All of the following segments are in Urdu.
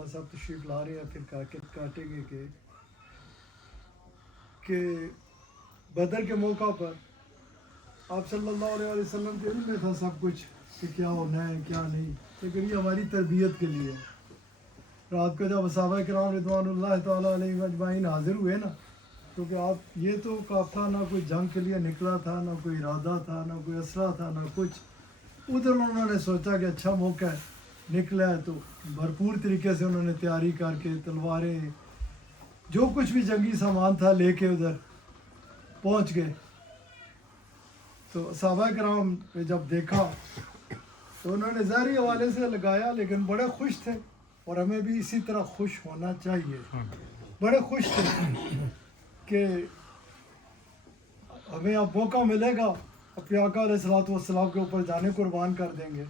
مولا صاحب تشریف لا رہے ہیں پھر کاٹیں گے کہ بدر کے موقع پر آپ صلی اللہ علیہ وسلم کے علم میں تھا سب کچھ کہ کیا ہونا ہے کیا نہیں، لیکن یہ ہماری تربیت کے لیے رات کو جب صحابہ کرام رضوان اللہ تعالیٰ علیہ اجمعین حاضر ہوئے نا، کیونکہ آپ یہ تو کافلا نہ کوئی جنگ کے لیے نکلا تھا، نہ کوئی ارادہ تھا، نہ کوئی اسلحہ تھا، نہ کچھ. ادھر انہوں نے سوچا کہ اچھا موقع ہے نکلا ہے تو بھرپور طریقے سے انہوں نے تیاری کر کے تلواریں جو کچھ بھی جنگی سامان تھا لے کے ادھر پہنچ گئے. تو صحابہ کرام نے جب دیکھا تو انہوں نے ظاہری حوالے سے لگایا، لیکن بڑے خوش تھے، اور ہمیں بھی اسی طرح خوش ہونا چاہیے. بڑے خوش تھے کہ ہمیں اب موقع ملے گا اپنے آقا علیہ الصلوۃ والسلام کے اوپر جانے قربان کر دیں گے.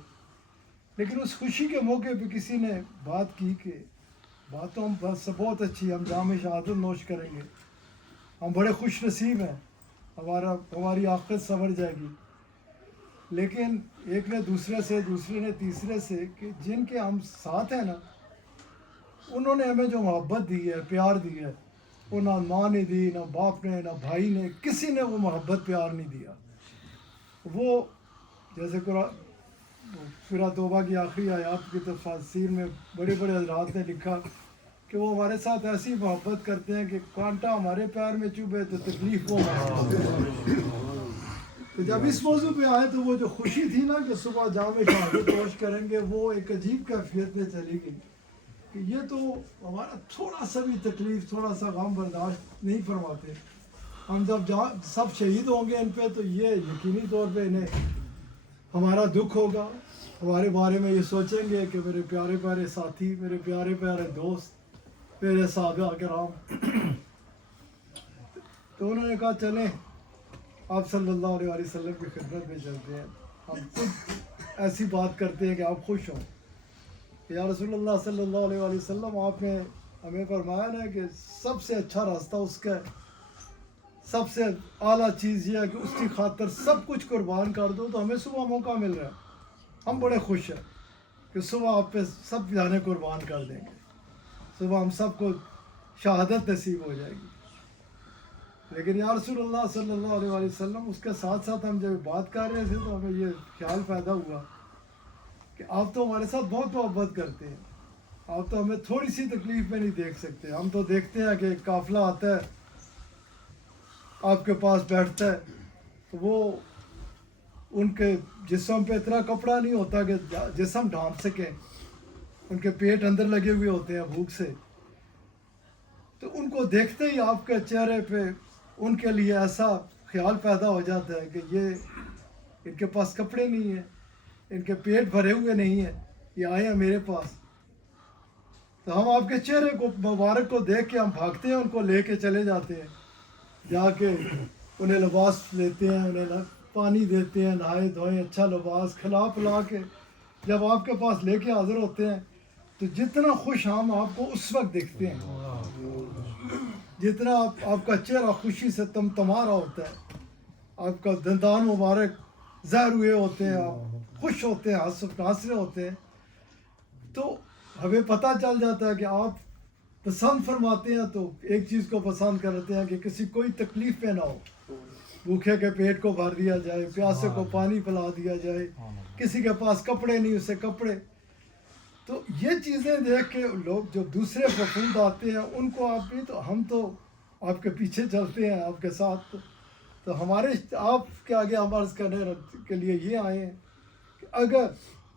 لیکن اس خوشی کے موقع پہ کسی نے بات کی کہ بات تو ہم بس بہت اچھی، ہم جام شہادت نوش کریں گے، ہم بڑے خوش نصیب ہیں، ہماری آخرت سنور جائے گی. لیکن ایک نے دوسرے نے تیسرے سے کہ جن کے ہم ساتھ ہیں نا، انہوں نے ہمیں جو محبت دی ہے، پیار دی ہے، وہ نہ ماں نے دی، نہ باپ نے، نہ بھائی نے، کسی نے وہ محبت پیار نہیں دیا. وہ جیسے سورہ توبہ کی آخری آیات کی تفسیر میں بڑے بڑے حضرات نے لکھا کہ وہ ہمارے ساتھ ایسی محبت کرتے ہیں کہ کانٹا ہمارے پیر میں چبھے تو تکلیف وہ تو جب اس موضوع پہ آئے تو وہ جو خوشی تھی نا کہ صبح جام شہادت نوش کریں گے، وہ ایک عجیب کیفیت میں چلی گئی کہ یہ تو ہمارا تھوڑا سا بھی تکلیف، تھوڑا سا غم برداشت نہیں فرماتے. ہم جب سب شہید ہوں گے ان پہ تو یہ یقینی طور پہ انہیں ہمارا دکھ ہوگا، ہمارے بارے میں یہ سوچیں گے کہ میرے پیارے پیارے ساتھی، میرے پیارے پیارے دوست، میرے صحابہ کرام. تو انہوں نے کہا چلیں آپ صلی اللہ علیہ وسلم کی خدمت میں چلتے ہیں، ہم خود ایسی بات کرتے ہیں کہ آپ خوش ہوں. یا رسول اللہ صلی اللہ علیہ وسلم، آپ نے ہمیں فرمایا نا کہ سب سے اچھا راستہ اس کا ہے، سب سے اعلیٰ چیز یہ ہے کہ اس کی خاطر سب کچھ قربان کر دو. تو ہمیں صبح موقع مل رہا ہے، ہم بڑے خوش ہیں کہ صبح آپ پہ سب جانے قربان کر دیں گے، صبح ہم سب کو شہادت نصیب ہو جائے گی. لیکن یا رسول اللہ صلی اللہ علیہ وسلم، اس کے ساتھ ساتھ ہم جب بات کر رہے تھے تو ہمیں یہ خیال پیدا ہوا کہ آپ تو ہمارے ساتھ بہت محبت کرتے ہیں، آپ تو ہمیں تھوڑی سی تکلیف میں نہیں دیکھ سکتے. ہم تو دیکھتے ہیں کہ ایک قافلہ آتا ہے، آپ کے پاس بیٹھتا ہے، وہ ان کے جسم پہ اتنا کپڑا نہیں ہوتا کہ جسم ڈھانپ سکیں، ان کے پیٹ اندر لگے ہوئے ہوتے ہیں بھوک سے. تو ان کو دیکھتے ہی آپ کے چہرے پہ ان کے لیے ایسا خیال پیدا ہو جاتا ہے کہ یہ ان کے پاس کپڑے نہیں ہیں، ان کے پیٹ بھرے ہوئے نہیں ہیں، یہ آئے ہیں میرے پاس. تو ہم آپ کے چہرے کو مبارک کو دیکھ کے ہم بھاگتے ہیں، ان کو لے کے چلے جاتے ہیں، جا کے انہیں لباس لیتے ہیں، انہیں پانی دیتے ہیں، نہائے دھوئیں، اچھا لباس کھلا پلا کے جب آپ کے پاس لے کے حاضر ہوتے ہیں تو جتنا خوش ہم آپ کو اس وقت دیکھتے ہیں، جتنا آپ کا چہرہ خوشی سے تمتما رہا ہوتا ہے، آپ کا دندان مبارک ظاہر ہوئے ہوتے ہیں، آپ خوش ہوتے ہیں، ہنس رہے ہوتے ہیں، تو ہمیں پتہ چل جاتا ہے کہ آپ پسند فرماتے ہیں تو ایک چیز کو پسند کرتے ہیں کہ کسی کوئی تکلیف پہ نہ ہو، بھوکے کے پیٹ کو بھر دیا جائے، پیاسے کو پانی پلا دیا جائے، کسی کے پاس کپڑے نہیں اسے کپڑے. تو یہ چیزیں دیکھ کے لوگ جو دوسرے وفود آتے ہیں ان کو آپ بھی، تو ہم تو آپ کے پیچھے چلتے ہیں آپ کے ساتھ. تو ہمارے آپ کے آگے ہم عرض کرنے کے لیے یہ آئے ہیں کہ اگر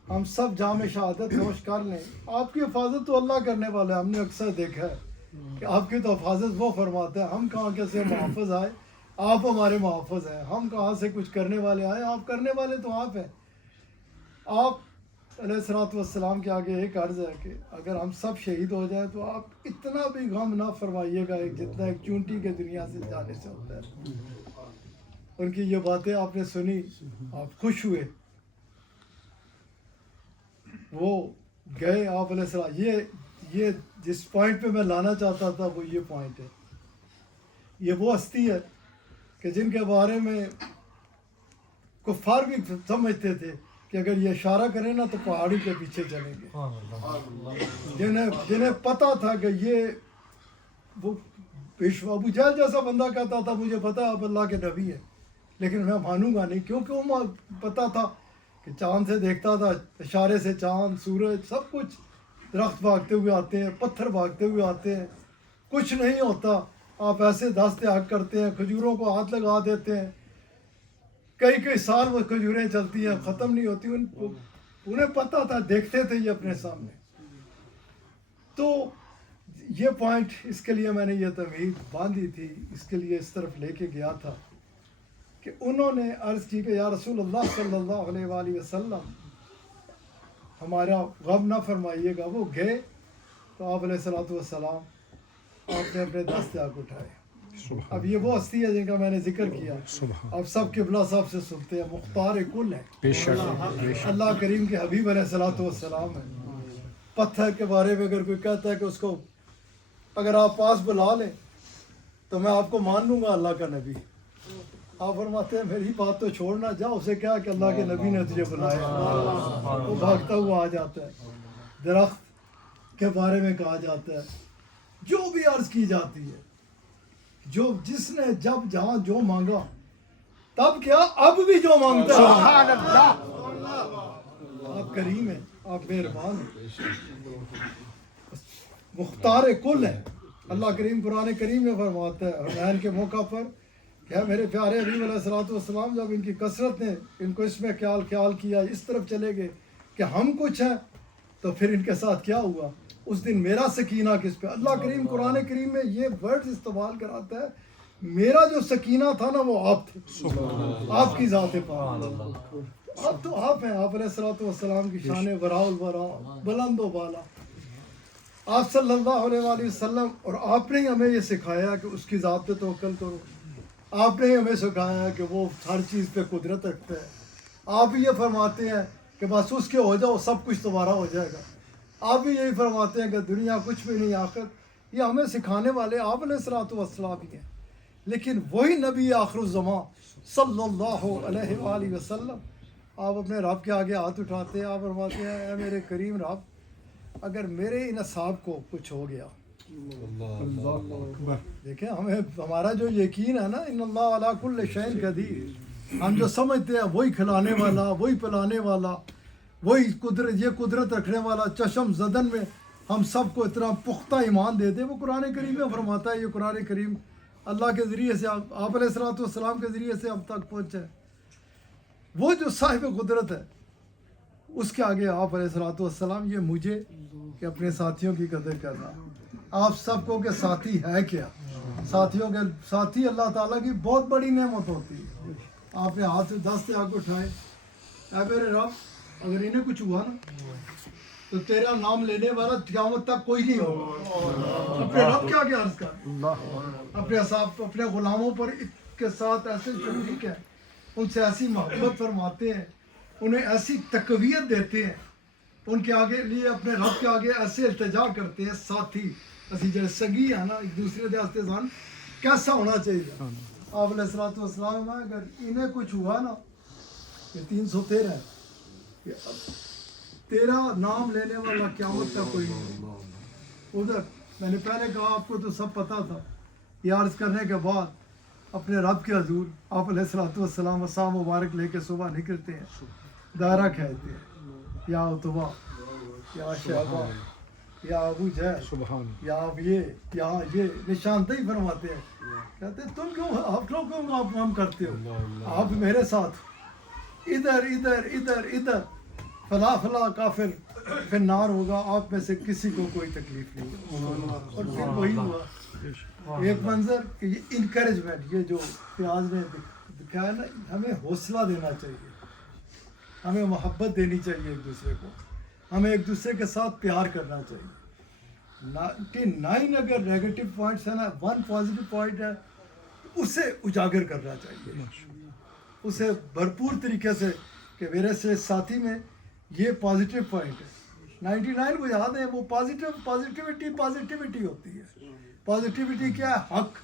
ہم سب جام شہادت نوش کر لیں، آپ کی حفاظت تو اللہ کرنے والا ہے. ہم نے اکثر دیکھا ہے کہ آپ کی تو حفاظت وہ فرماتا ہے، ہم کہاں کیسے محافظ آئے، آپ ہمارے محافظ ہیں. ہم کہاں سے کچھ کرنے والے آئے، آپ کرنے والے تو آپ ہیں. آپ علیہ الصلوۃ والسلام کے آگے ایک عرض ہے کہ اگر ہم سب شہید ہو جائیں تو آپ اتنا بھی غم نہ فرمائیے گا جتنا ایک چونٹی کے دنیا سے جانے سے ہوتا ہے. ان کی یہ باتیں آپ نے سنی، آپ خوش ہوئے، وہ گئے آپ علیہ السلام. یہ جس پوائنٹ پہ میں لانا چاہتا تھا وہ یہ پوائنٹ ہے. یہ وہ ہستی ہے کہ جن کے بارے میں کفار بھی سمجھتے تھے کہ اگر یہ اشارہ کریں نا تو پہاڑی کے پیچھے چلیں گے. جنہیں پتہ تھا کہ یہ وہ ابو جہل جیسا بندہ کہتا تھا مجھے پتہ ہے آپ اللہ کے نبی ہیں لیکن میں مانوں گا نہیں, کیونکہ وہ پتہ تھا کہ چاند سے دیکھتا تھا, اشارے سے چاند سورج سب کچھ, درخت بھاگتے ہوئے آتے ہیں, پتھر بھاگتے ہوئے آتے ہیں, کچھ نہیں ہوتا, آپ ایسے دست حق کرتے ہیں, کھجوروں کو ہاتھ لگا دیتے ہیں, کئی سال وہ کھجوریں چلتی ہیں ختم نہیں ہوتی. انہیں پتہ تھا, دیکھتے تھے یہ اپنے سامنے. تو یہ پوائنٹ اس کے لیے میں نے یہ تمہید باندھی تھی, اس کے لیے اس طرف لے کے گیا تھا کہ انہوں نے عرض کی کہ یا رسول اللہ صلی اللہ علیہ وآلہ وسلم ہمارا غم نہ فرمائیے گا. وہ گئے تو آپ علیہ الصلوۃ والسلام آپ نے اپنے دست آگ اٹھائے. اب یہ وہ ہستی ہے جن کا میں نے ذکر کیا, اب سب قبلہ صاحب سے سنتے ہیں, مختار کل ہے, اللہ کریم کے حبیب علیہ الصلوۃ والسلام ہے. پتھر کے بارے میں اگر کوئی کہتا ہے کہ اس کو اگر آپ پاس بلا لیں تو میں آپ کو مان لوں گا اللہ کا نبی, آپ فرماتے ہیں میری بات تو چھوڑنا, جا اسے کیا کہ اللہ کے نبی نے تجھے بلایا. وہ بھاگتا ہوا آ جاتا ہے. درخت کے بارے میں کہا جاتا ہے جو بھی عرض کی جاتی ہے, جو جس نے جب جہاں جو مانگا تب کیا اب بھی جو مانگتا ہے. سبحان اللہ, آپ کریم ہیں, آپ مہربان ہیں, مختار کل ہے. اللہ کریم قرآن کریم میں فرماتا ہے حنین کے موقع پر کہ میرے پیارے حبیب علیہ الصلوۃ والسلام جب ان کی کثرت نے ان کو اس میں خیال کیا, اس طرف چلے گئے کہ ہم کچھ ہیں, تو پھر ان کے ساتھ کیا ہوا. اس دن میرا سکینہ کس پہ, اللہ کریم قرآن کریم میں یہ ورڈ استعمال کراتا ہے, میرا جو سکینہ تھا نا وہ آپ تھے, آپ کی ذات پاک. اب تو آپ ہیں, آپ علیہ الصلوۃ والسلام کی شان وراء الورا, بلند و بالا, آپ صلی اللہ علیہ وآلہ وسلم. اور آپ نے ہی ہمیں یہ سکھایا کہ اس کی ذات پہ توکل کرو. آپ نے ہی ہمیں سکھایا کہ وہ ہر چیز پہ قدرت رکھتا ہے. آپ ہی یہ فرماتے ہیں کہ بس اس کے ہو جاؤ سب کچھ تمہارا ہو جائے گا. آپ بھی یہی فرماتے ہیں کہ دنیا کچھ بھی نہیں, آخر یہ ہمیں سکھانے والے آپ علیہ الصلوۃ والسلام ہی ہیں. لیکن وہی نبی آخر الزمان صلی اللہ علیہ وآلہ وسلم, آپ اپنے رب کے آگے ہاتھ اٹھاتے ہیں, آپ فرماتے ہیں اے میرے کریم رب, اگر میرے ان اصحاب کو کچھ ہو گیا, دیکھیں ہمیں ہمارا جو یقین ہے نا, ان اللہ علی کل شیء قدیر, ہم جو سمجھتے ہیں وہی کھلانے والا, وہی پلانے والا, وہی قدرت, یہ قدرت رکھنے والا, چشم زدن میں ہم سب کو اتنا پختہ ایمان دے دے. وہ قرآن کریم میں فرماتا ہے, یہ قرآن کریم اللہ کے ذریعے سے آپ علیہ الصلوۃ والسلام کے ذریعے سے ہم تک پہنچے. وہ جو صاحب قدرت ہے اس کے آگے آپ علیہ الصلوۃ والسلام, یہ مجھے کہ اپنے ساتھیوں کی قدر کرنا. آپ سب کو کہ ساتھی ہے کیا, ساتھیوں کے ساتھی اللہ تعالیٰ کی بہت بڑی نعمت ہوتی ہے. آپ نے ہاتھ سے دست آگ اٹھائے, اے میرے رب اگر انہیں کچھ ہوا نا تو تیرا نام لینے والا قیامت تک کوئی نہیں ہوگا. اپنے رب کیا کیا عرض کر, اپنے غلاموں پر کے ساتھ ایسے شفیق ہے, ان سے ایسی محبت فرماتے ہیں, انہیں ایسی تقویت دیتے ہیں, ان کے آگے لیے اپنے رب کے آگے ایسے التجا کرتے ہیں. ساتھی اسی جیسے سنگی ہے نا, ایک دوسرے کے واسطے سان کیسا ہونا چاہیے. آپ علیہ الصلوۃ والسلام اگر انہیں کچھ ہوا نا, یہ 313 کہ تیرا نام لینے والا قیامت کا کوئی نہیں. ادھر میں نے پہلے کہا آپ کو تو سب پتہ تھا. یہ عرض کرنے کے بعد اپنے رب کے حضور آپ علیہ الصلوۃ والسلام اصحاب مبارک لے کے صبح نکلتے ہیں, دائرہ کھینچتے ہیں, یا عتبہ, یا شہبہ, یا ابو جہل, یا اب یہاں یہ نشاندہی فرماتے ہیں, کہتے ہیں تم کیوں, آپ لوگ کیوں آپ کام کرتے ہو, آپ میرے ساتھ ادھر ادھر ادھر ادھر, فلاں کافر پھر نار ہوگا, آپ میں سے کسی کو کوئی تکلیف نہیں ہوگی. اور پھر وہی ہوا ایک منظر کہ یہ انکریجمنٹ, یہ جو پیاز نے دکھایا نا, ہمیں حوصلہ دینا چاہیے, ہمیں محبت دینی چاہیے ایک دوسرے کو, ہمیں ایک دوسرے کے ساتھ پیار کرنا چاہیے. کہ 9 اگر نیگیٹو پوائنٹس ہیں نا, 1 پازیٹیو پوائنٹ ہے, اسے اجاگر کرنا چاہیے, اسے بھرپور طریقے سے کہ میرے سے ساتھی میں یہ پازیٹیو پوائنٹ ہے. 99 کو یاد ہے, وہ پازیٹیوٹی ہوتی ہے. پازیٹیوٹی کیا ہے, حق,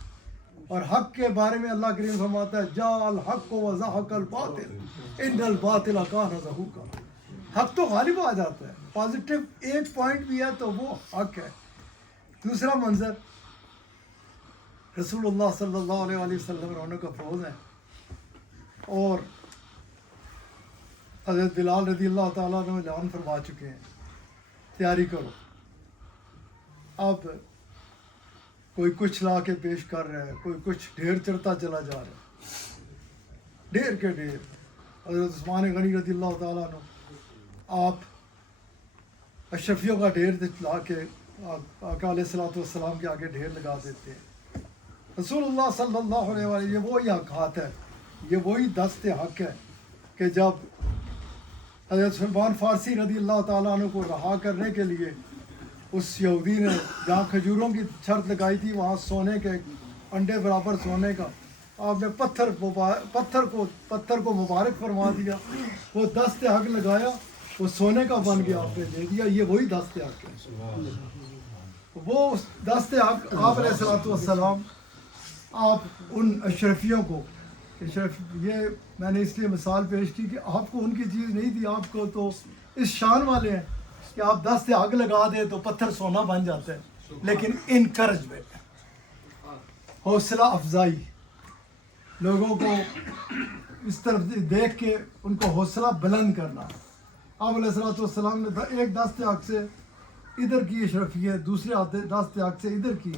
اور حق کے بارے میں اللہ کریم فرماتا ہے جا الحق وزحق الباطل ان الباطل کان زہوقا. حق تو غالب آ جاتا ہے. پازیٹیو ایک پوائنٹ بھی ہے تو وہ حق ہے. دوسرا منظر رسول اللہ صلی اللہ علیہ وآلہ وسلم رونے کا فروز ہے اور حضرت بلال رضی اللہ تعالیٰ عنہ اعلان فرما چکے ہیں تیاری کرو. اب کوئی کچھ لا کے پیش کر رہا ہے, کوئی کچھ ڈھیر چڑھتا چلا جا رہا ہے, ڈھیر کے ڈھیر. حضرت عثمان غنی رضی اللہ تعالیٰ عنہ آپ اشرفیوں کا ڈھیر لا کے آقا علیہ الصلوۃ والسلام کے آگے ڈھیر لگا دیتے ہیں. رسول اللہ صلی اللہ علیہ وسلم یہ وہی حق ہاتھ ہے, یہ وہی دست حق ہے کہ جب حضرت سلمان فارسی رضی اللہ تعالیٰ عنہ کو رہا کرنے کے لیے اس یہودی نے جہاں کھجوروں کی شرط لگائی تھی وہاں سونے کے انڈے برابر سونے کا آپ نے پتھر کو مبارک فرما دیا, وہ دست حق لگایا, وہ سونے کا بن گیا, آپ نے دے دیا. یہ وہی دست حق ہے, وہ دست حق آپ علیہ الصلوۃ والسلام. آپ ان اشرفیوں کو یہ میں نے اس لیے مثال پیش کی کہ آپ کو ان کی چیز نہیں تھی, آپ کو تو اس شان والے ہیں کہ آپ دست آگ لگا دیں تو پتھر سونا بن جاتا ہے. لیکن انکرجمنٹ, حوصلہ افزائی, لوگوں کو اس طرف دیکھ کے ان کو حوصلہ بلند کرنا. آپ علیہ الصلوۃ والسلام نے ایک دست آگ سے ادھر کی اشرفیت, دوسرے دست آگ سے ادھر کی.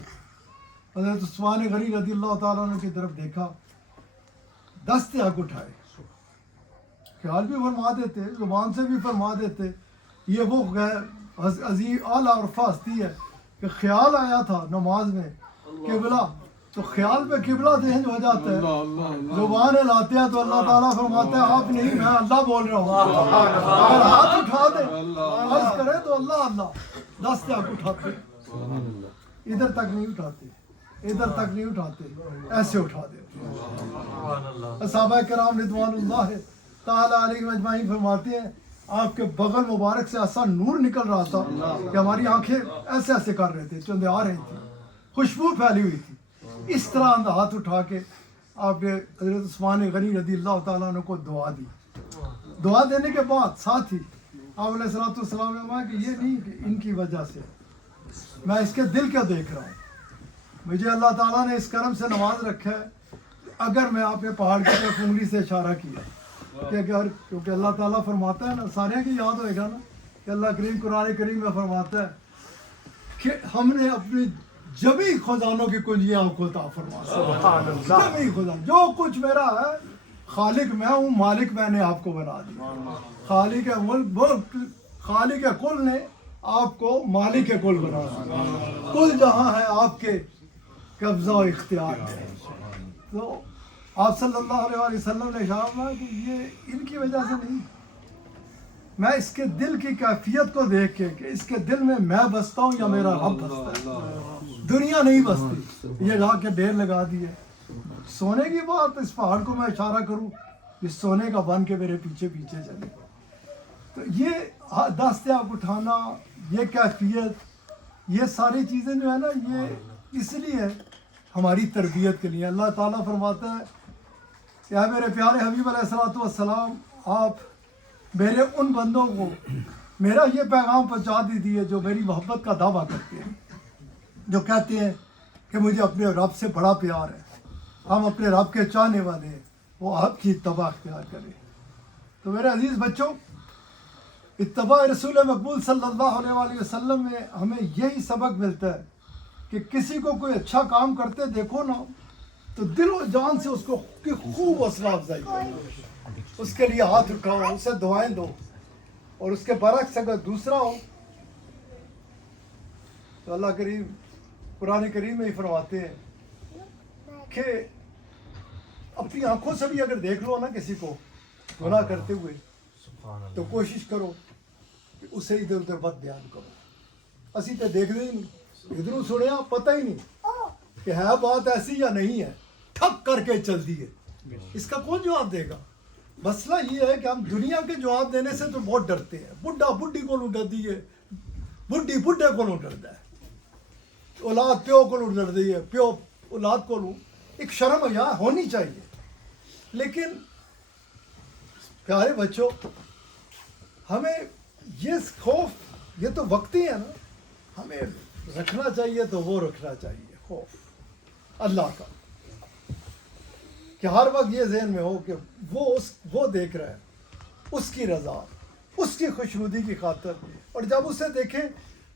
حضرت عثمان غنی رضی اللہ تعالیٰ عنہ کی طرف دیکھا, دست حق اٹھائے, خیال بھی فرما دیتے, زبان سے بھی فرما دیتے. یہ وہ عظیم اعلیٰ اور ہستی ہے کہ خیال آیا تھا نماز میں قبلہ, تو خیال پہ قبلہ چینج ہو جاتا ہے. زبان لاتے ہیں تو اللہ تعالیٰ فرماتا ہے آپ نہیں, میں اللہ بول رہا ہوں. اگر ہاتھ اٹھا دے عرض کرے تو اللہ اللہ, دست حق اٹھاتے, ادھر تک نہیں اٹھاتے, ادھر تک نہیں اٹھاتے, ایسے اٹھا دیتے. صحابہ کرام رضوان اللہ تعالیٰ علیہ اجمعین فرماتے ہیں آپ کے بغل مبارک سے ایسا نور نکل رہا تھا کہ ہماری آنکھیں ایسے ایسے کر رہے تھے, چندے آ رہی تھی, خوشبو پھیلی ہوئی تھی. اس طرح ہاتھ اٹھا کے آپ نے حضرت عثمان غنی رضی اللہ تعالیٰ عنہ کو دعا دی. دعا دینے کے بعد ساتھ ہی آپ علیہ الصلوۃ والسلام نے فرمایا کہ یہ نہیں کہ ان کی وجہ سے, میں اس کے دل کا دیکھ رہا ہوں. مجھے اللہ تعالیٰ نے اس کرم سے نواز رکھا ہے. اگر میں آپ نے پہاڑ کی طرف انگلی سے اشارہ کیا کہ اگر, کیونکہ اللہ تعالیٰ فرماتا ہے نا, سارے کی یاد ہوئے گا نا کہ اللہ کریم قرآن کریم میں فرماتا ہے کہ ہم نے اپنے جبی خزانوں کی کنجیاں آپ کو عطا فرمایا. جبی خزانہ, جو کچھ میرا ہے, خالق میں ہوں, مالک میں نے آپ کو بنا دیا. خالق کل نے آپ کو مالک کل بنا دیا. کل جہاں ہے آپ کے قبضہ و اختیار ہے. تو آپ صلی اللہ علیہ وسلم نے کہا کہ یہ ان کی وجہ سے نہیں, میں اس کے دل کی کیفیت کو دیکھ کے کہ اس کے دل میں بستا ہوں یا میرا رب بستا ہے, دنیا نہیں بستی. یہ لا کے ڈھیر لگا دیے. سونے کی بات, اس پہاڑ کو میں اشارہ کروں یہ سونے کا بن کے میرے پیچھے پیچھے چلے. تو یہ دست آپ اٹھانا, یہ کیفیت, یہ ساری چیزیں جو ہے نا, یہ اس لیے ہماری تربیت کے لیے. اللہ تعالیٰ فرماتا ہے کہ اے میرے پیارے حبیب علیہ الصلوۃ والسلام, آپ میرے ان بندوں کو میرا یہ پیغام پہنچا دیجیے جو میری محبت کا دعویٰ کرتے ہیں, جو کہتے ہیں کہ مجھے اپنے رب سے بڑا پیار ہے, ہم اپنے رب کے چاہنے والے ہیں, وہ آپ کی اتباع اختیار کریں. تو میرے عزیز بچوں, اتباع رسول مقبول صلی اللہ علیہ وآلہ وسلم میں ہمیں یہی سبق ملتا ہے کہ کسی کو کوئی اچھا کام کرتے دیکھو نا تو دل و جان سے اس کو خوب حوصلہ افزائی کرو, اس کے لیے ہاتھ اٹھاؤ, اسے دعائیں دو. اور اس کے برعکس اگر دوسرا ہو تو اللہ کریم قرآن کریم میں ہی فرماتے ہیں کہ اپنی آنکھوں سے بھی اگر دیکھ لو نا کسی کو گناہ کرتے ہوئے تو کوشش کرو کہ اسے ادھر ادھر مت بیان کرو. اسی تو دیکھ دیں ادھروں سنیا پتہ ہی نہیں کہ ہے بات ایسی یا نہیں ہے, ٹھک کر کے چل دیے. اس کا کون جواب دے گا؟ مسئلہ یہ ہے کہ ہم دنیا کے جواب دینے سے تو بہت ڈرتے ہیں. بڈھا بڈھی کو ڈر دیے, بڈھی بڈھے کو ڈرتا ہے, اولاد پیو کو ڈر دی ہے, پیو اولاد کو. ایک شرم حیا ہونی چاہیے. لیکن پیارے بچوں ہمیں یہ خوف یہ تو وقتی ہے نا, ہمیں رکھنا چاہیے تو وہ رکھنا چاہیے خوف اللہ کا, کہ ہر وقت یہ ذہن میں ہو کہ وہ دیکھ رہا ہے, اس کی رضا, اس کی خوشنودی کی خاطر. اور جب اسے دیکھیں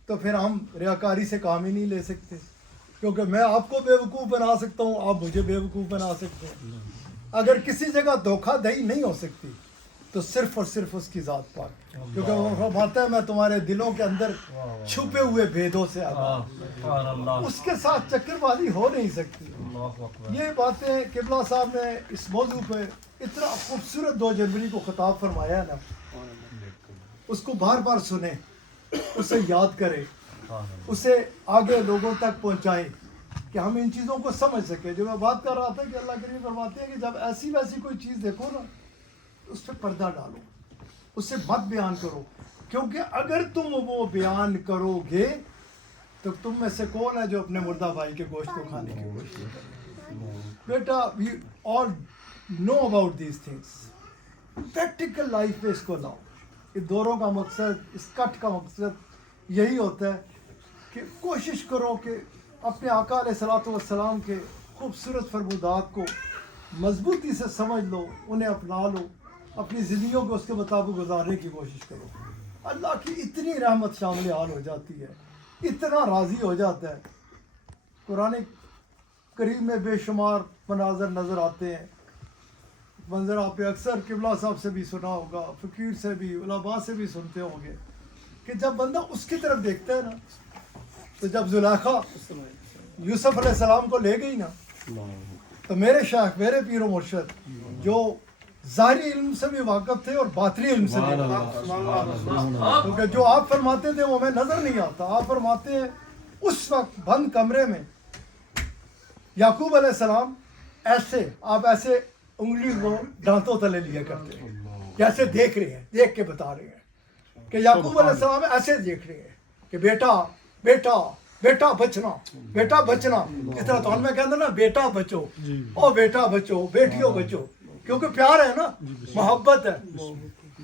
تو پھر ہم ریاکاری سے کام ہی نہیں لے سکتے, کیونکہ میں آپ کو بیوقوف بنا سکتا ہوں, آپ مجھے بیوقوف بنا سکتے ہیں. اگر کسی جگہ دھوکہ دہی نہیں ہو سکتی تو صرف اور صرف اس کی ذات پاک, کیونکہ وہ فرماتا ہے میں تمہارے دلوں کے اندر چھپے ہوئے بھیدوں سے آگاہ, اس کے ساتھ چکر بازی ہو نہیں سکتی. یہ باتیں قبلہ صاحب نے اس موضوع پہ اتنا خوبصورت 2 جنوری کو خطاب فرمایا نا, اس کو بار بار سنیں, اسے یاد کریں, اسے آگے لوگوں تک پہنچائیں کہ ہم ان چیزوں کو سمجھ سکیں. جو میں بات کر رہا تھا کہ اللہ کریم فرماتے ہیں کہ جب ایسی ویسی کوئی چیز دیکھو نا, اس پہ پردہ ڈالو, اسے مت بیان کرو, کیونکہ اگر تم وہ بیان کرو گے تو تم میں سے کون ہے جو اپنے مردہ بھائی کے گوشت کو کھانے کی کوشش کرے. بیٹا we all know about these things, practical life پہ اس کو لاؤ. اس دوروں کا مقصد, اس کٹ کا مقصد یہی ہوتا ہے کہ کوشش کرو کہ اپنے آقا علیہ الصلوۃ والسلام کے خوبصورت فرمودات کو مضبوطی سے سمجھ لو, انہیں اپنا لو, اپنی زندگیوں کو اس کے مطابق گزارنے کی کوشش کرو. اللہ کی اتنی رحمت شامل حال ہو جاتی ہے, اتنا راضی ہو جاتا ہے. قرآن کریم میں بے شمار مناظر نظر آتے ہیں. منظر آپ اکثر قبلہ صاحب سے بھی سنا ہوگا, فقیر سے بھی, علماء سے بھی سنتے ہوں گے, کہ جب بندہ اس کی طرف دیکھتا ہے نا, تو جب زلیخا یوسف علیہ السلام کو لے گئی نا, تو میرے شیخ, میرے پیر و مرشد جو ظاہری علم سے بھی واقف تھے اور باطنی علم سے بھی واقف تھے, کیونکہ جو آپ فرماتے تھے وہ ہمیں نظر نہیں آتا. آپ فرماتے ہیں اس وقت بند کمرے میں یعقوب علیہ السلام ایسے, آپ ایسے انگلی کو دانتوں تلے لیا کرتے ہیں, جیسے دیکھ رہے ہیں, دیکھ کے بتا رہے ہیں کہ یعقوب علیہ السلام ایسے دیکھ رہے ہیں کہ بیٹا بیٹا بیٹا بچنا, بیٹا بچنا. اس طرح تو میں کہتا نا بیٹا بچو, او بیٹا بچو, بیٹیوں بچو, کیونکہ پیار ہے نا, محبت ہے.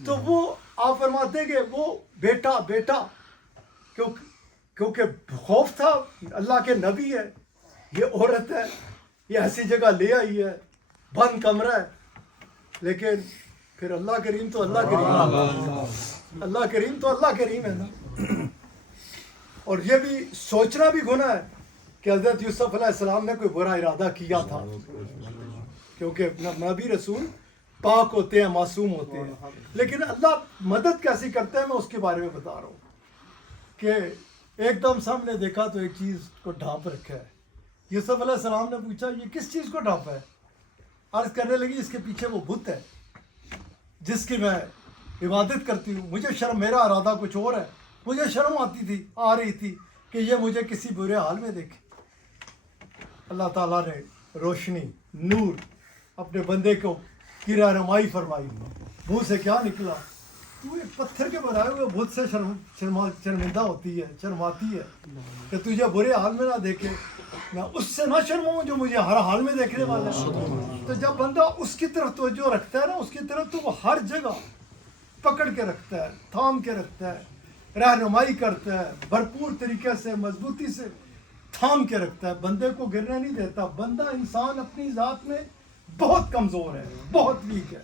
تو وہ آپ فرماتے ہیں کہ وہ بیٹا بیٹا, کیونکہ خوف تھا, اللہ کے نبی ہے, یہ عورت ہے, یہ ایسی جگہ لے آئی ہے, بند کمرہ ہے. لیکن پھر اللہ کریم تو اللہ کریم, اللہ کریم تو اللہ کریم ہے نا. اور یہ بھی سوچنا بھی گناہ ہے کہ حضرت یوسف علیہ السلام نے کوئی برا ارادہ کیا تھا, کیونکہ نبی رسول پاک ہوتے ہیں, معصوم ہوتے ہیں. لیکن اللہ مدد کیسی کرتا ہے میں اس کے بارے میں بتا رہا ہوں کہ ایک دم سامنے دیکھا تو ایک چیز کو ڈھانپ رکھا ہے. یوسف علیہ السلام نے پوچھا یہ کس چیز کو ڈھانپا ہے؟ عرض کرنے لگی اس کے پیچھے وہ بت ہے جس کی میں عبادت کرتی ہوں. مجھے شرم, میرا ارادہ کچھ اور ہے, مجھے شرم آتی تھی, آ رہی تھی کہ یہ مجھے کسی برے حال میں دیکھے. اللہ تعالیٰ نے روشنی, نور اپنے بندے کو کی رہنمائی فرمائی. منہ سے کیا نکلا, تو ایک پتھر کے بنائے ہوئے بت سے شرمندہ ہوتی ہے, شرماتی ہے کہ تجھے برے حال میں نہ دیکھے. میں اس سے نہ شرماؤں جو مجھے ہر حال میں دیکھنے والا ہے. تو جب بندہ اس کی طرف توجہ رکھتا ہے نا, اس کی طرف, تو وہ ہر جگہ پکڑ کے رکھتا ہے, تھام کے رکھتا ہے, رہنمائی کرتا ہے, بھرپور طریقے سے مضبوطی سے تھام کے رکھتا ہے, بندے کو گرنے نہیں دیتا. بندہ انسان اپنی ذات میں بہت کمزور ہے, بہت ویک ہے,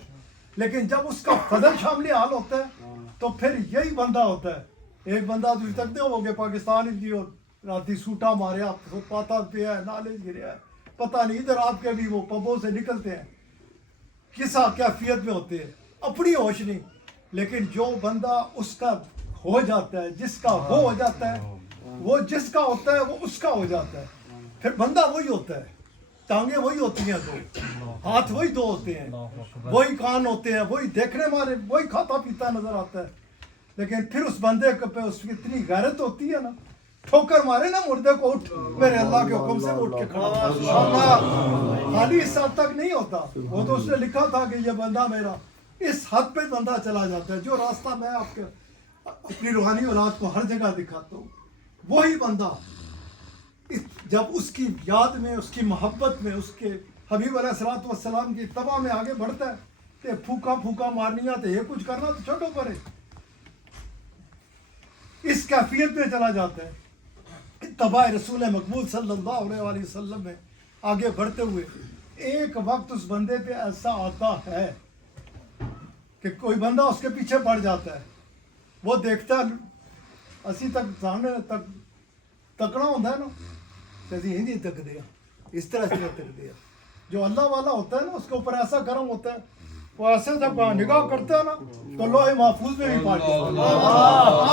لیکن جب اس کا فضل شامل حال ہوتا ہے تو پھر یہی بندہ ہوتا ہے. ایک بندہ تجھ تک دے ہو گے پاکستان کی, اور راتی سوٹا ماریا, پاتا پہ ہے, نالے گریا ہے, پتہ نہیں. ادھر آپ کے بھی وہ پبوں سے نکلتے ہیں, کس کیفیت میں ہوتے ہیں, اپنی ہوش نہیں. لیکن جو بندہ اس کا ہو جاتا ہے, جس کا وہ ہو جاتا ہے, وہ جس کا ہوتا ہے وہ اس کا ہو جاتا ہے. پھر بندہ وہی ہوتا ہے, ٹانگیں وہی ہوتی ہیں دو, ہاتھ وہی دو ہوتے ہیں, وہی کان ہوتے ہیں, وہی دیکھنے والے, وہی کھاتا پیتا نظر آتا ہے. لیکن پھر اس بندے پہ اس کی اتنی غیرت ہوتی ہے نا, ٹھوکر مارے نا مردے کو, اٹھ میرے اللہ کے حکم سے اٹھ کے کھڑا. خالی اس حد تک نہیں ہوتا, وہ تو اس نے لکھا تھا کہ یہ بندہ میرا, اس حد پہ بندہ چلا جاتا ہے. جو راستہ میں آپ کے اپنی روحانی اولاد کو ہر جگہ دکھاتا ہوں, وہی بندہ جب اس کی یاد میں، اس کی محبت میں، اس کے حبیب علیہ الصلوۃ والسلام کی اتباع میں آگے بڑھتا ہے کہ پھوکا پھوکا مارنی تو یہ کچھ کرنا تو چھوٹو پڑے، اس کیفیت میں چلا جاتا ہے اتباع رسول مقبول صلی اللہ علیہ وآلہ وسلم میں آگے بڑھتے ہوئے ایک وقت اس بندے پہ ایسا آتا ہے کہ کوئی بندہ اس کے پیچھے پڑ جاتا ہے، وہ دیکھتا ہے اسی تک سامنے تک تکنا ہوتا ہے نا، کسی ہندی تک دیا اس طرح سے تک دیا، جو اللہ والا ہوتا ہے نا اس کے اوپر ایسا کرم ہوتا ہے، وہ ایسے جب نگاہ کرتا ہے نا تو لوح محفوظ میں بھی پاتا ہے،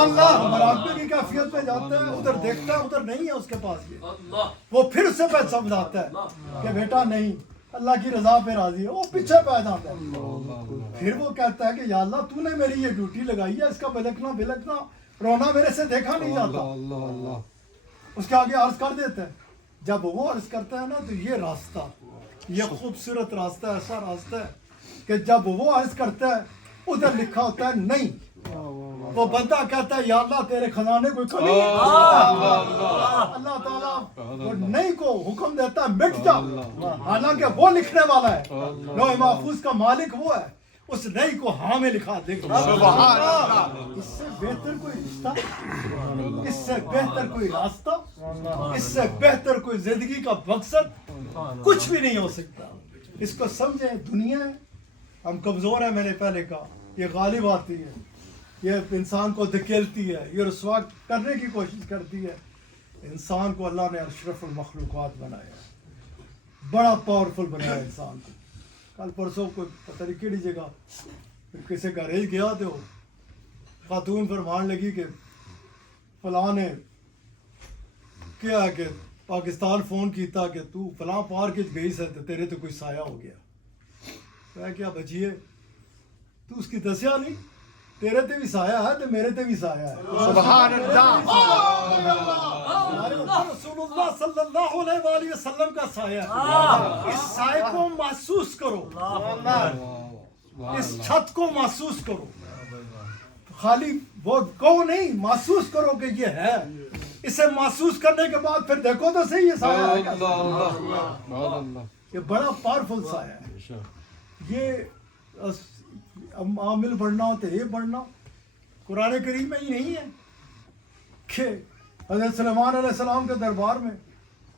اللہ مراقبے کی کیفیت میں جاتا ہے، ادھر دیکھتا ہے ادھر نہیں ہے اس کے پاس، یہ وہ پھر اسے پہ سمجھاتا ہے کہ بیٹا نہیں، اللہ کی رضا پہ راضی ہے، وہ پیچھے پہ جاتا ہے، پھر وہ کہتا ہے کہ یا اللہ تو نے میری یہ ڈیوٹی لگائی ہے، اس کا بلکنا رونا میرے سے دیکھا نہیں جاتا، اس کے آگے عرض کر دیتے ہیں، جب وہ عرض کرتا ہے نا تو یہ راستہ، یہ خوبصورت راستہ، ایسا راستہ ہے کہ جب وہ عرض کرتا ہے ادھر لکھا ہوتا ہے نہیں، وہ بندہ کہتا ہے یا اللہ تیرے خزانے کوئی کمی ہے، اللہ تعالیٰ وہ نہیں کو حکم دیتا ہے مٹ جا، حالانکہ وہ لکھنے والا ہے، لوح محفوظ کا مالک وہ ہے، اس نئی کو ہاں میں لکھا دے گا، اس سے بہتر کوئی رشتہ، اس سے بہتر کوئی راستہ، اس سے بہتر کوئی زندگی کا مقصد کچھ بھی نہیں ہو سکتا، اس کو سمجھیں، دنیا ہے، ہم کمزور ہیں، میں نے پہلے کہا، یہ غالب آتی ہے، یہ انسان کو دھکیلتی ہے، یہ رسوا کرنے کی کوشش کرتی ہے، انسان کو اللہ نے اشرف المخلوقات بنایا، بڑا پاورفل بنایا انسان کو، کل پرسوں کوئی پتہ نہیں کیڑی جگہ کسی گھریج گیا تو خاتون فرمان لگی کہ فلاں نے کیا کہ پاکستان فون کیتا کہ تو فلاں پارک گئی سے تو تیرے تو کوئی سایہ ہو گیا، کہا کیا بچیے تو اس کی دسیا نہیں، تیرے تے بھی سایہ ہے تو میرے تے بھی سایہ ہے، سبحان اللہ، رسول اللہ صلی اللہ علیہ وآلہ وسلم کا سایہ ہے، اس سائے کو محسوس کرو، اس چھت کو محسوس کرو، خالی وہ کو نہیں، محسوس کرو کہ یہ ہے، اسے محسوس کرنے کے بعد پھر دیکھو تو صحیح یہ سایہ ہے، یہ بڑا پاورفل سایہ ہے، یہ عامل بڑھنا تو یہ بڑھنا قرآن کریم میں ہی نہیں ہے کہ حضرت سلیمان علیہ السلام کے دربار میں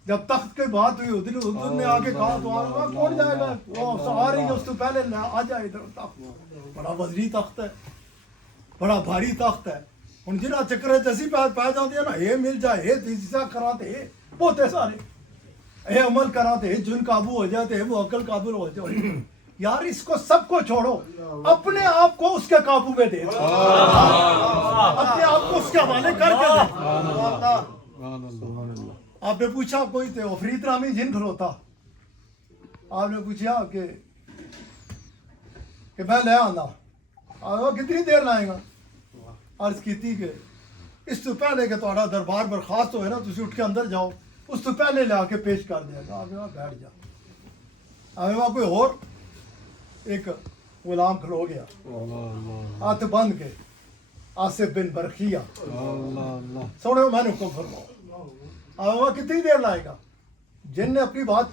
جب تخت کی بات ہوئی حضور نے آگے کہا تو کون جائے گا، وہ آ رہی ہے اس تو پہلے آ جائے ادھر، تخت بڑا وزنی تخت ہے، بڑا بھاری تخت ہے، ہوں جنہیں چکر جیسی پہ جاتی ہے نا، یہ مل جائے، یہ تیسرا کراتے بہتے سارے، یہ عمل کراتے جن قابو ہو جاتے وہ عقل قابل ہو جائے، یار اس کو سب کو چھوڑو، اپنے آپ کو اس کے قابو میں دے، اپنے آپ کو اس کے حوالے کر کے دے۔ آپ نے پوچھا کوئی تھے افریت رامی جن کھلوتا، آپ نے پوچھا کہ میں لے آنا، کتنی دیر لائے گا، عرض کی تھی کہ اس تو پہلے کہ تھوڑا دربار برخاست ہوئے نا تسی اٹھ کے اندر جاؤ، اس تو پہلے لے آ کے پیش کر دیا گا، آپ وہاں بیٹھ جا، وہاں کوئی اور ایک غلام کھلو گیا، ہاتھ بند کے، آصف بن برخیہ، سوڑے میں نے حکم فرماؤ، وہاں کتنی دیر لائے گا، جن نے اپنی بات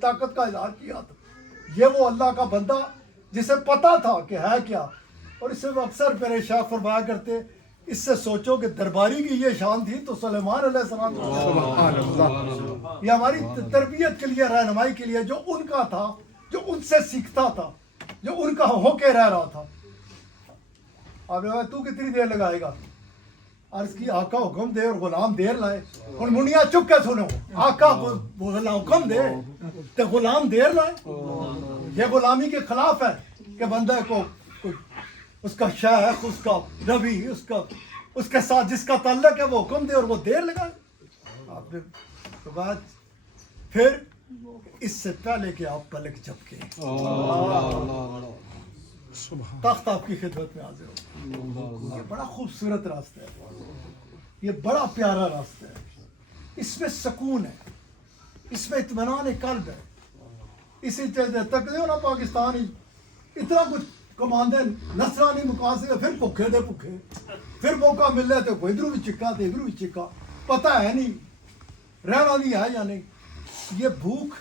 طاقت کا اظہار کیا تھا، یہ وہ اللہ کا بندہ جسے پتا تھا کہ ہے کیا، اور اس سے وہ اکثر میرے شاہ فرمایا کرتے، اس سے سوچو کہ درباری کی یہ شان تھی تو سلیمان علیہ السلام، یہ ہماری تربیت کے لیے، رہنمائی کے لیے، جو ان کا تھا، جو ان سے سیکھتا تھا، جو ان کا ہو کے رہ رہا تھا، آپ نے کہا تو کتنی دیر لگائے گا، عرض کی آقا حکم دے اور غلام دیر لائے، اور منیا چپ کے سنو، آقا حکم دے تو غلام دیر لائے، یہ غلامی کے خلاف ہے کہ بندہ کو اس کا شیخ، اس کا نبی، اس کے ساتھ جس کا تعلق ہے وہ حکم دے اور وہ دیر لگائے، آپ نے بعد پھر اس سے پہلے کہ آپ پلک جھپکے تخت آپ کی خدمت میں حاضر ہو، یہ بڑا خوبصورت راستہ ہے، یہ بڑا پیارا راستہ ہے، اس میں سکون ہے، اس میں اطمینان قلب ہے، اسی تک دیو نا پاکستانی اتنا کچھ کماندے نصرانی مقاصد پھر بھوکے دے بھوکے، پھر موقع مل رہے تو ادھروں بھی چکا تو ادھروں بھی چکا، پتہ ہے نہیں رہنا نہیں ہے یا نہیں. یہ بھوک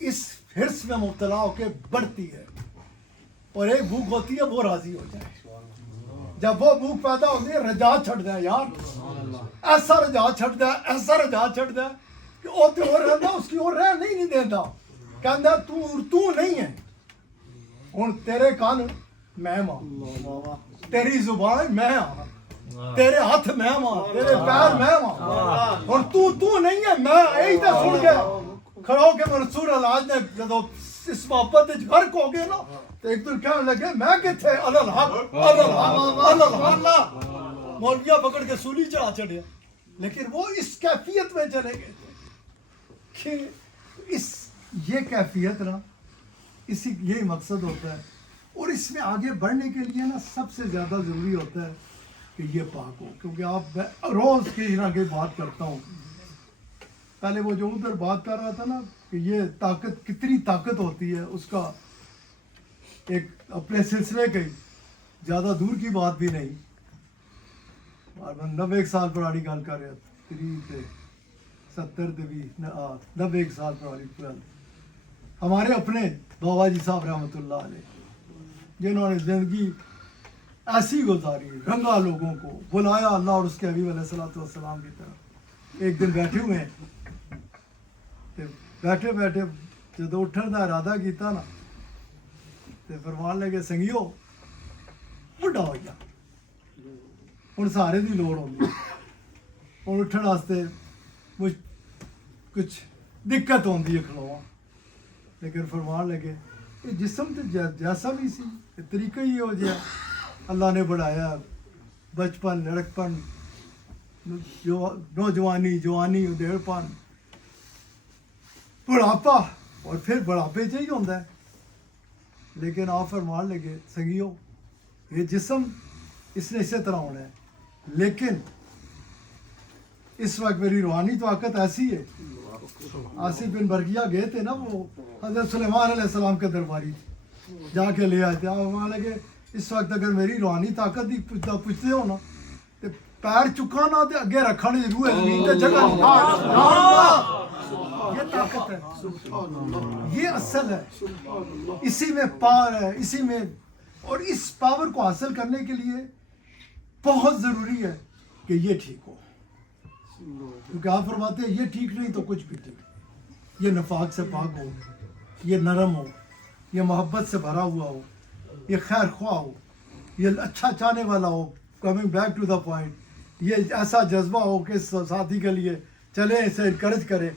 اس حرص میں مبتلا ہو کے بڑھتی ہے, اور ایک بھوک ہوتی ہے وہ راضی ہو جائے. جب وہ بھوک پیدا ہوتی ہے رجا چھڑ دے یار, ایسا رجا چھڑ دے, ایسا رجا چھڑ دے کہ وہ تو اور رہنا اس کی اور رہ نہیں دیتا. کہندا تو نہیں ہے, ہن تیرے کان میں ماں, تیری زبان میں ہاں, تیرے ہاتھ میں ماں, تیرے پیر میں ماں, اور تو نہیں ہے میں. یہی تو سن کے کھڑا ہو کے رسول اللہ نے جدو اس محبت غرق ہو گئے نا تو ایک دن کہنے لگے میں کتنے الحق اللہ مولویا پکڑ کے سولی چڑھا چڑھیا. لیکن وہ اس کیفیت میں چلے گئے کہ یہ کیفیت نا اسی یہی مقصد ہوتا ہے. اور اس میں آگے بڑھنے کے لیے نا سب سے زیادہ ضروری ہوتا ہے کہ یہ پاک ہو. کیونکہ آپ روز کی نہ کہ بات کرتا ہوں, پہلے وہ جو ادھر بات کر رہا تھا نا کہ یہ طاقت کتنی طاقت ہوتی ہے, اس کا ایک اپنے سلسلے کی زیادہ دور کی بات بھی نہیں, 90 سال پرانی گل کر رہا تھا, قریب 70 بھی 90 سال پرانی. ہمارے اپنے بابا جی صاحب رحمۃ اللہ علیہ جنہوں نے زندگی ایسی گزاری, رنگا لوگوں کو, بلایا اللہ اور اس کے حبیب علیہ الصلوۃ والسلام کی طرف. ایک دن بیٹھے ہوئے ہیں, بیٹھے بیٹھے جب اٹھن کا ارادہ کیتا نا تو فرمان لگے سنگیو بڑھا ہو گیا, ہوں سہارے کی لوڑ ہوتی, ہوں اٹھن واسطے کچھ دقت ہوتی ہے کھلوا. لیکن فرمان لگے یہ جسم تو جیسا بھی سی, طریقہ ہی ہو جائے اللہ نے بڑھایا, بچپن لڑکپن نوجوانی جوانی ادھیڑ پن بڑھاپا اور پھر بڑھاپے چ ہی ہوتا ہے. لیکن آپ فرمان لگے سنگیو یہ جسم اس نے اسی طرح ہونا ہے, لیکن اس وقت میری روحانی طاقت ایسی ہے. آصف بن برقیہ گئے تھے نا, وہ حضرت سلیمان علیہ السلام کے درباری جا کے لے آئے تھے. آپ وہاں لگے اس وقت اگر میری روحانی طاقت ہی پوچھتے ہو نا تو پیر چکانا تو اگے رکھنے روح زمین تے جگہ یہ طاقت ہے, یہ اصل ہے, اسی میں پاور ہے, اسی میں. اور اس پاور کو حاصل کرنے کے لیے بہت ضروری ہے کہ یہ ٹھیک ہو, کیونکہ آپ فرماتے ہیں یہ ٹھیک نہیں تو کچھ بھی ٹھیک. یہ نفاق سے پاک ہو, یہ نرم ہو, یہ محبت سے بھرا ہوا ہو, یہ خیر خواہ ہو, یہ اچھا چاہنے والا ہو, coming back to the point, یہ ایسا جذبہ ہو کہ اس ساتھی کے لیے چلے اسے انکریج کرے.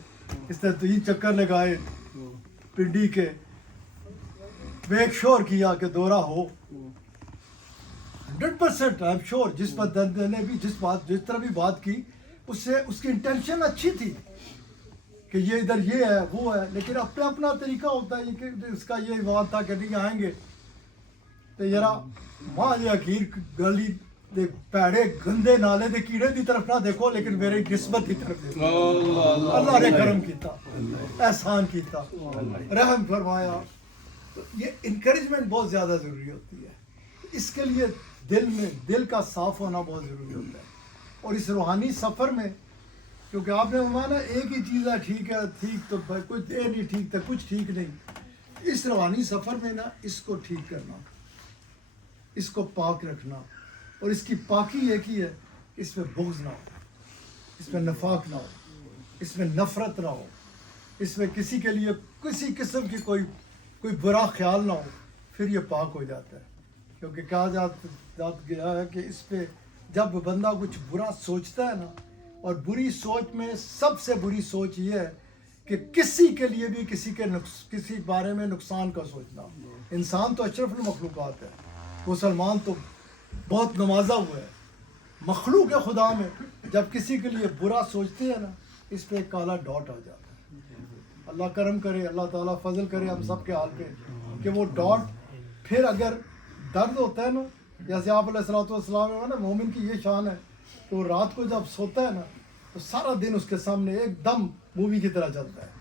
اس نے تو یہ چکر لگائے پنڈی کے, میک شور کیا کہ دورہ ہو. 100% آئی ایم شور جس بندے نے بھی جس طرح بھی بات کی اس سے اس کی انٹینشن اچھی تھی کہ یہ ادھر یہ ہے وہ ہے, لیکن اپنا اپنا طریقہ ہوتا ہے. کہ اس کا یہ وعدہ تھا کہ نہیں آئیں گے تو ذرا ماں جی اخیر گلی دے پیڑے گندے نالے دے کیڑے دی طرف نہ دیکھو, لیکن میری نسبت کی طرف دیکھو. اللہ نے کرم کیتا, احسان کیتا, رحم فرمایا. تو یہ انکریجمنٹ بہت زیادہ ضروری ہوتی ہے. اس کے لیے دل کا صاف ہونا بہت ضروری ہوتا ہے. اور اس روحانی سفر میں کیونکہ آپ نے فرمایا ایک ہی چیز ہے ٹھیک ہے, ٹھیک تو کچھ یہ نہیں ٹھیک تو کچھ ٹھیک نہیں. اس روحانی سفر میں نا اس کو ٹھیک کرنا, اس کو پاک رکھنا, اور اس کی پاکی ایک ہی ہے اس میں بغض نہ ہو, اس میں نفاق نہ ہو, اس میں نفرت نہ ہو, اس میں کسی کے لیے کسی قسم کی کوئی برا خیال نہ ہو. پھر یہ پاک ہو جاتا ہے. کیونکہ کہا جات گیا ہے کہ اس پہ جب بندہ کچھ برا سوچتا ہے نا, اور بری سوچ میں سب سے بری سوچ یہ ہے کہ کسی کے لیے بھی کسی بارے میں نقصان کا سوچنا. انسان تو اشرف المخلوقات ہے, مسلمان تو بہت نوازا ہوا ہے, مخلوق خدا میں جب کسی کے لیے برا سوچتے ہیں نا اس پہ ایک کالا ڈاٹ آ جاتا ہے. اللہ کرم کرے, اللہ تعالیٰ فضل کرے ہم سب کے حال پہ کہ وہ ڈاٹ پھر اگر درد ہوتا ہے نا, جیسے آپ علیہ الصلوۃ والسلام ہے نا, مومن کی یہ شان ہے کہ وہ رات کو جب سوتا ہے نا تو سارا دن اس کے سامنے ایک دم مووی کی طرح چلتا ہے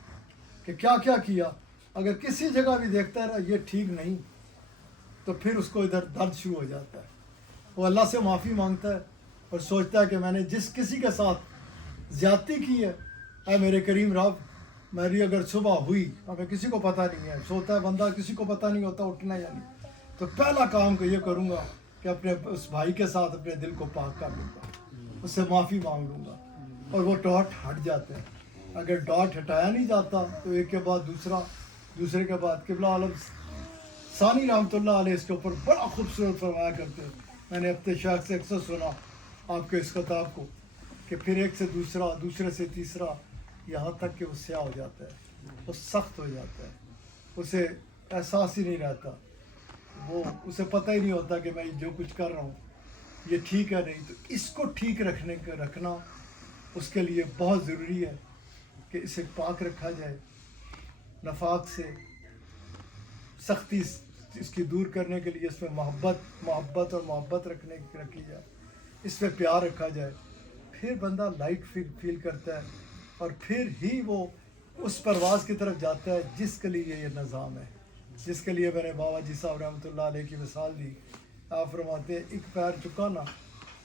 کہ کیا کیا کیا. اگر کسی جگہ بھی دیکھتا ہے نا یہ ٹھیک نہیں تو پھر اس کو ادھر درد شروع ہو جاتا ہے. وہ اللہ سے معافی مانگتا ہے اور سوچتا ہے کہ میں نے جس کسی کے ساتھ زیادتی کی ہے اے میرے کریم رب میری اگر صبح ہوئی ہمیں کسی کو پتہ نہیں ہے سوتا ہے بندہ کسی کو پتہ نہیں ہوتا اٹھنا یا نہیں تو پہلا کام کو یہ کروں گا کہ اپنے اس بھائی کے ساتھ اپنے دل کو پاک کر لوں گا اس سے معافی مانگ لوں گا اور وہ ڈاٹ ہٹ جاتے ہیں اگر ڈاٹ ہٹایا نہیں جاتا تو ایک کے بعد دوسرے کے بعد قبلہ عالم ثانی رحمۃ اللہ علیہ اس کے اوپر بڑا خوبصورت فرمایا کرتے ہیں میں نے اپنے شیخ سے اکثر سنا آپ کے اس خطاب کو کہ پھر ایک سے دوسرے سے تیسرا یہاں تک کہ وہ سیاہ ہو جاتا ہے وہ سخت ہو جاتا ہے اسے احساس ہی نہیں رہتا وہ اسے پتہ ہی نہیں ہوتا کہ میں جو کچھ کر رہا ہوں یہ ٹھیک ہے نہیں تو اس کو ٹھیک رکھنا اس کے لیے بہت ضروری ہے کہ اسے پاک رکھا جائے نفاق سے سختی اس کی دور کرنے کے لیے اس میں محبت رکھی جائے اس میں پیار رکھا جائے پھر بندہ لائٹ فیل کرتا ہے اور پھر ہی وہ اس پرواز کی طرف جاتا ہے جس کے لیے یہ نظام ہے جس کے لیے میں نے بابا جی صاحب رحمۃ اللہ علیہ کی مثال دی آپ فرماتے ہیں ایک پیر چکانا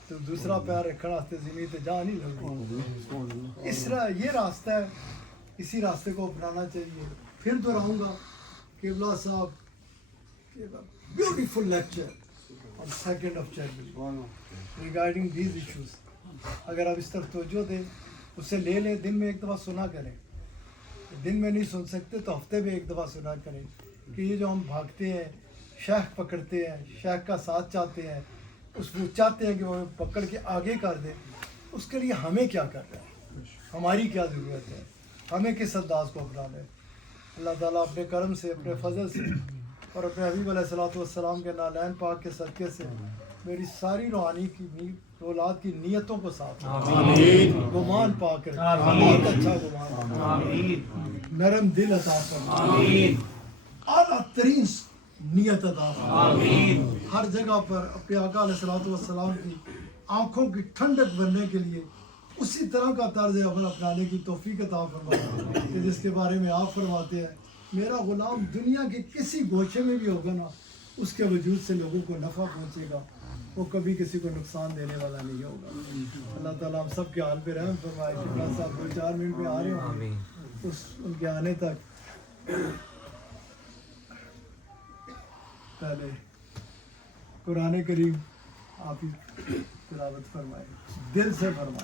تو دوسرا پیر رکھنا زمین تے جا نہیں لگتی اس طرح یہ راستہ ہے اسی راستے کو اپنانا چاہیے پھر دہراؤں گا قبلہ صاحب beautiful lecture on 2nd of January regarding these issues اگر آپ اس طرف توجہ دیں اسے لے لیں دن میں ایک دفعہ سنا کریں دن میں نہیں سن سکتے تو ہفتے میں ایک دفعہ سنا کریں کہ یہ جو ہم بھاگتے ہیں شیخ پکڑتے ہیں شیخ کا ساتھ چاہتے ہیں وہ چاہتے ہیں کہ وہ پکڑ کے آگے کر دیں اس کے لیے ہمیں کیا کرنا ہے ہماری کیا ضرورت ہے ہمیں کس انداز کو اپنانا ہے اللہ تعالیٰ اپنے کرم سے اپنے فضل سے اور اپنے حبیب علیہ الصلوۃ والسلام کے نالین پاک کے صدقے سے میری ساری روحانی کی اولاد کی نیتوں کو صاف گمان پاک رکھے بہت اچھا گمان نرم دل عطا فرمائے اعلیٰ ترین نیت عطا فرمائے ہر جگہ پر اپنے آقا علیہ الصلوۃ والسلام کی آنکھوں کی ٹھنڈک بننے کے لیے اسی طرح کا طرز عمل اپنانے کی توفیق عطا فرمائے کہ جس کے بارے میں آپ فرماتے ہیں میرا غلام دنیا کے کسی گوشے میں بھی ہوگا نا اس کے وجود سے لوگوں کو نفع پہنچے گا وہ کبھی کسی کو نقصان دینے والا نہیں ہوگا اللہ تعالیٰ ہم سب کے حال پہ رحم فرمائے کہ صاحب 2-4 منٹ میں آ رہے ہوں ان کے آنے تک پہلے قرآن کریم آپ ہی تلاوت فرمائے دل سے فرمائے